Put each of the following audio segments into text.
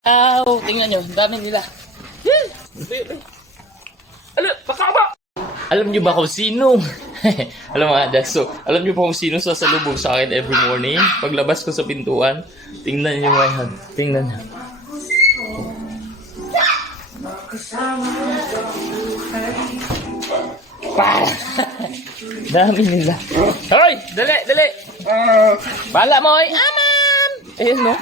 Tingnan nyo, ang dami nila. Alam nyo ba kung sino? Alam mo mga so, alam nyo ba kung sino sasalubong sa akin every morning? Paglabas ko sa pintuan, tingnan nyo ngayon. Tingnan nyo. Dami nila. Hoy! Dali! Dali! Bala mo, oy! Aman! Ayun, no?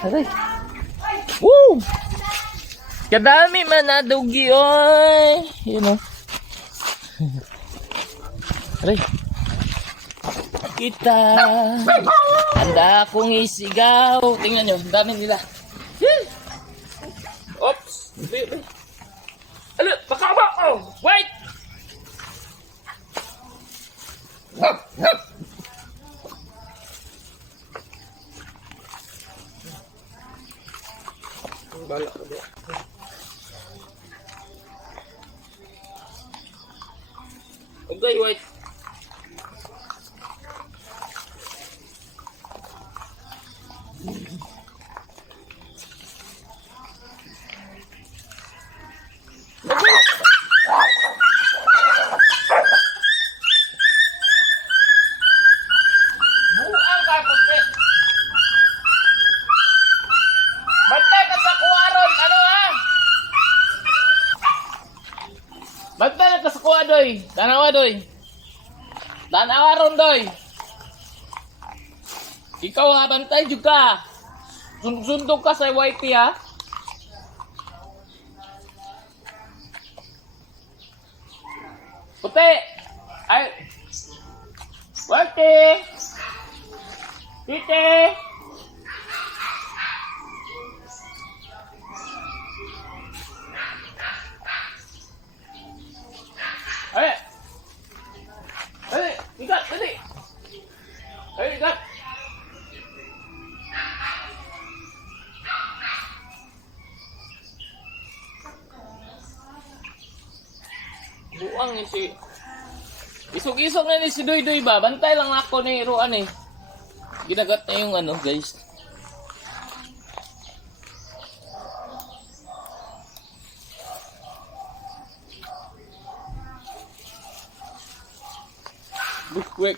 Aray! Woo! Kadami man na dugi, oy! Yun, no? Aray! Kita! Handa akong isigaw! Tingnan nyo, ang dami nila. Oops! Ano? Baka ba? Oh! Wait! Balak ko din. Okay, wait. Buang ka, puti. Bantay ka sa kuwaron, ano ha? Bantay ka sa kuwa, doy. Tanawa, doy. Tanawa ron, doy. Ikaw ha, bantay juga. Sundog ka sa YP ha. Puti. Ay. Puti. Titi. Ay. Ay, ikat, dali. Ay, ikat. Buang ni si... Isog-isog na ni si Doy-Doy ba? Bantay lang ako ni Ruan eh. Ginagat na yung ano guys. Quick.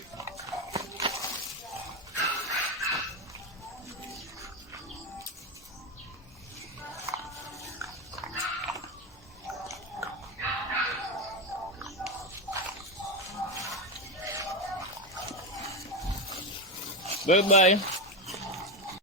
Bye-bye.